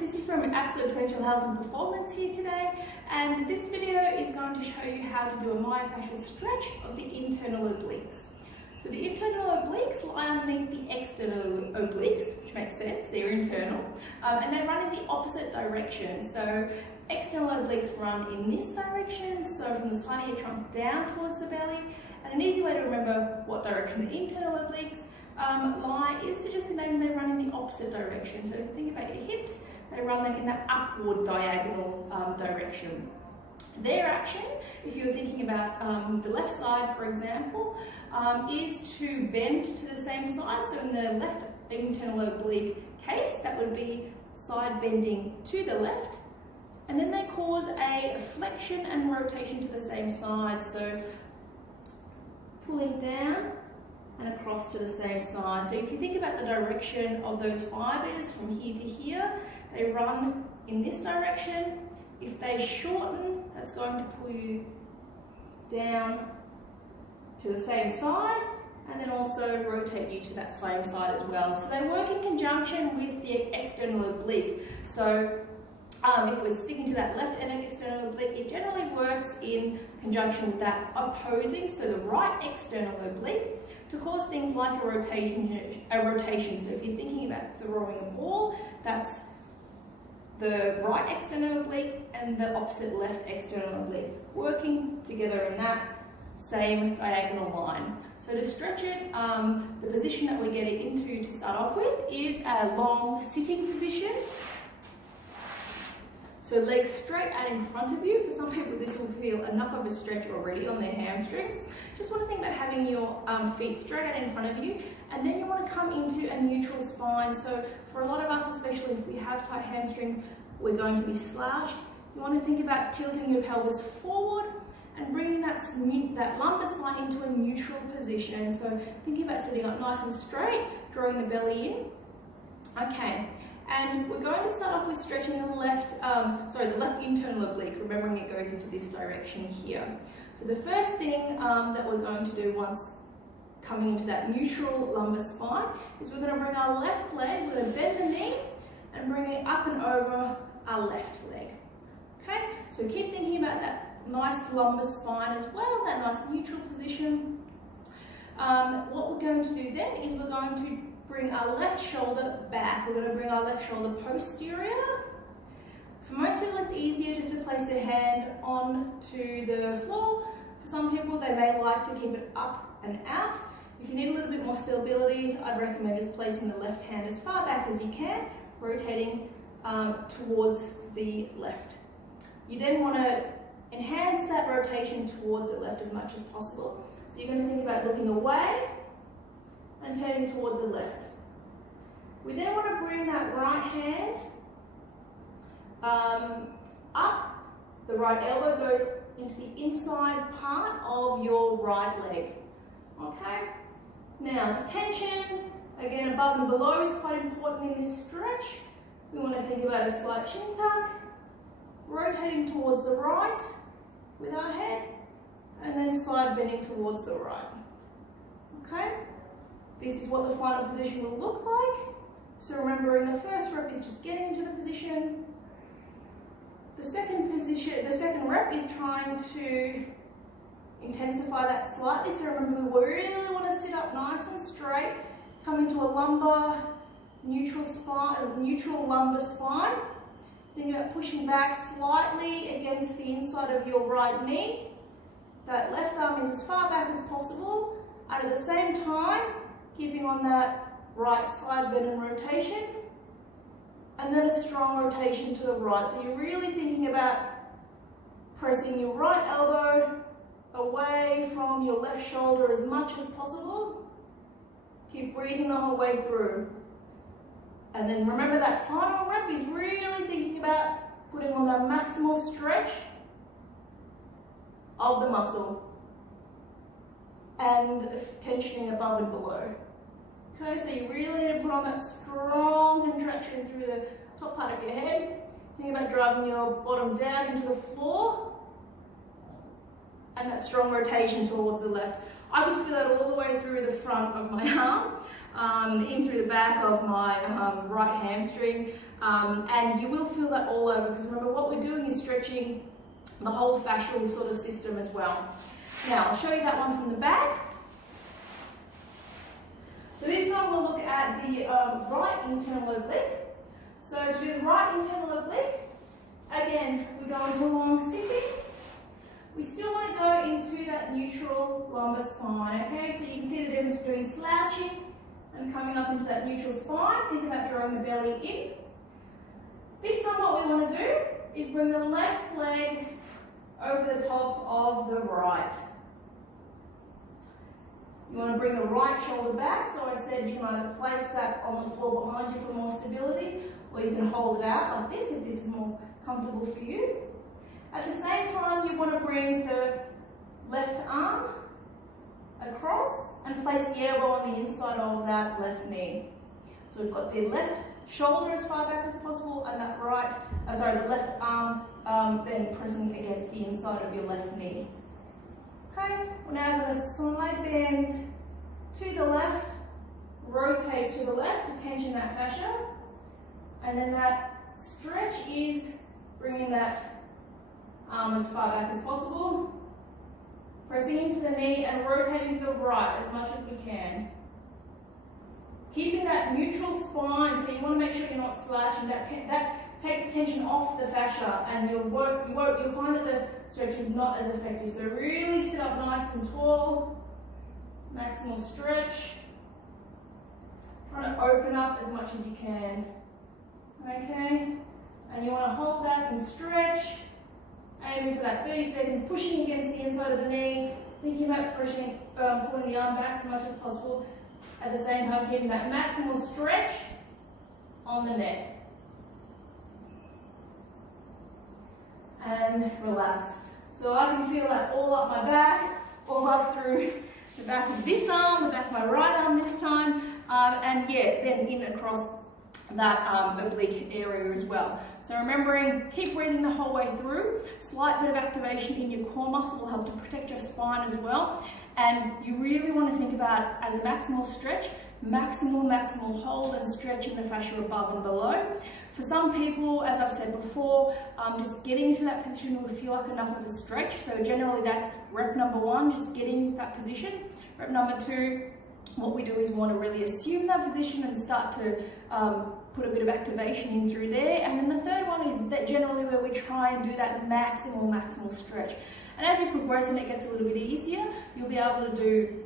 Sissy from Absolute Potential Health and Performance here today, and this video is going to show you how to do a myofascial stretch of the internal obliques. So the internal obliques lie underneath the external obliques, which makes sense, they're internal, and they run in the opposite direction. So external obliques run in this direction, so from the side of your trunk down towards the belly, and an easy way to remember what direction the internal obliques lie is to just imagine they run in the opposite direction. So if you think about your hips, they run then in that upward diagonal direction. Their action, if you're thinking about the left side, for example, is to bend to the same side. So in the left internal oblique case, that would be side bending to the left. And then they cause a flexion and rotation to the same side. So pulling down and across to the same side. So if you think about the direction of those fibers from here to here, they run in this direction. If they shorten, that's going to pull you down to the same side and then also rotate you to that same side as well. So they work in conjunction with the external oblique. So if we're sticking to that left and external oblique, it generally works in conjunction with that opposing, so the right external oblique, to cause things like a rotation. So if you're thinking about throwing a ball, that's the right external oblique and the opposite left external oblique working together in that same diagonal line. So to stretch it, the position that we're getting into to start off with is a long sitting position. So legs straight out in front of you. For some people this will feel enough of a stretch already on their hamstrings. Just want to think about having your feet straight out in front of you, and then you want to come into a neutral spine. So for a lot of us, especially if we have tight hamstrings, we're going to be slouched. You want to think about tilting your pelvis forward and bringing that lumbar spine into a neutral position. So thinking about sitting up nice and straight, drawing the belly in. Okay. And we're going to start off with stretching the left internal oblique, remembering it goes into this direction here. So the first thing that we're going to do once coming into that neutral lumbar spine is we're going to bring our left leg, we're going to bend the knee and bring it up and over our left leg. Okay, so keep thinking about that nice lumbar spine as well, that nice neutral position. What we're going to do then is we're going to bring our left shoulder back. We're going to bring our left shoulder posterior. For most people it's easier just to place their hand onto the floor. For some people they may like to keep it up and out. If you need a little bit more stability, I'd recommend just placing the left hand as far back as you can, rotating towards the left. You then want to enhance that rotation towards the left as much as possible. So you're going to think about looking away and turning toward the left. We then want to bring that right hand up. The right elbow goes into the inside part of your right leg. Okay? Now, detention, again above and below is quite important in this stretch. We want to think about a slight chin tuck, rotating towards the right with our head, and then side bending towards the right. Okay? This is what the final position will look like. So remembering the first rep is just getting into the position. The second rep is trying to intensify that slightly. So remember, we really want to sit up nice and straight, come into a lumbar, neutral lumbar spine. Think about pushing back slightly against the inside of your right knee. That left arm is as far back as possible, and at the same time, keeping on that right side bend and rotation, and then a strong rotation to the right. So you're really thinking about pressing your right elbow away from your left shoulder as much as possible. Keep breathing the whole way through. And then remember that final rep is really thinking about putting on that maximal stretch of the muscle and tensioning above and below. Okay, so you really need to put on that strong contraction through the top part of your head. Think about driving your bottom down into the floor and that strong rotation towards the left. I would feel that all the way through the front of my arm. in through the back of my right hamstring, and you will feel that all over, because remember what we're doing is stretching the whole fascial sort of system as well. Now I'll show you that one from the back. So this time we'll look at the right internal oblique. So to do the right internal oblique, again, we go into long sitting. We still want to go into that neutral lumbar spine, okay? So you can see the difference between slouching and coming up into that neutral spine. Think about drawing the belly in. This time what we want to do is bring the left leg over the top of the right. You want to bring the right shoulder back, so I said you can either place that on the floor behind you for more stability, or you can hold it out like this if this is more comfortable for you. At the same time, you want to bring the left arm across and place the elbow on the inside of that left knee. So we've got the left shoulder as far back as possible, and that the left arm then pressing against the inside of your left knee. Okay, we're now going to side bend to the left, rotate to the left to tension that fascia, and then that stretch is bringing that arm as far back as possible, pressing into the knee and rotating to the right as much as we can. Keeping that neutral spine, so you want to make sure you're not slouching. That takes tension off the fascia, and you'll find that the stretch is not as effective. So really sit up nice and tall, maximal stretch. Trying to open up as much as you can. Okay, and you want to hold that and stretch. Aiming for that 30 seconds, pushing against the inside of the knee, thinking about pushing, pulling the arm back as much as possible. At the same time, keeping that maximal stretch on the neck. And relax. So I can feel that all up my back, all up through the back of this arm, the back of my right arm this time, and yeah, then in across that oblique area as well. So remembering, keep breathing the whole way through. Slight bit of activation in your core muscle will help to protect your spine as well. And you really want to think about, as a maximal stretch, maximal hold and stretch in the fascia above and below. For some people, as I've said before, just getting to that position will feel like enough of a stretch. So generally that's rep number 1, just getting that position. Rep number 2, what we do is we want to really assume that position and start to put a bit of activation in through there. And then the third one is that generally where we try and do that maximal stretch. And as you progress and it gets a little bit easier, you'll be able to do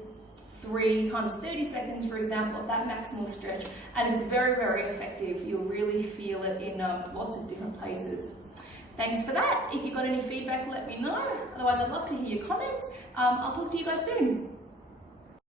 3 times 30 seconds, for example, of that maximal stretch. And it's very, very effective. You'll really feel it in lots of different places. Thanks for that. If you've got any feedback, let me know. Otherwise, I'd love to hear your comments. I'll talk to you guys soon.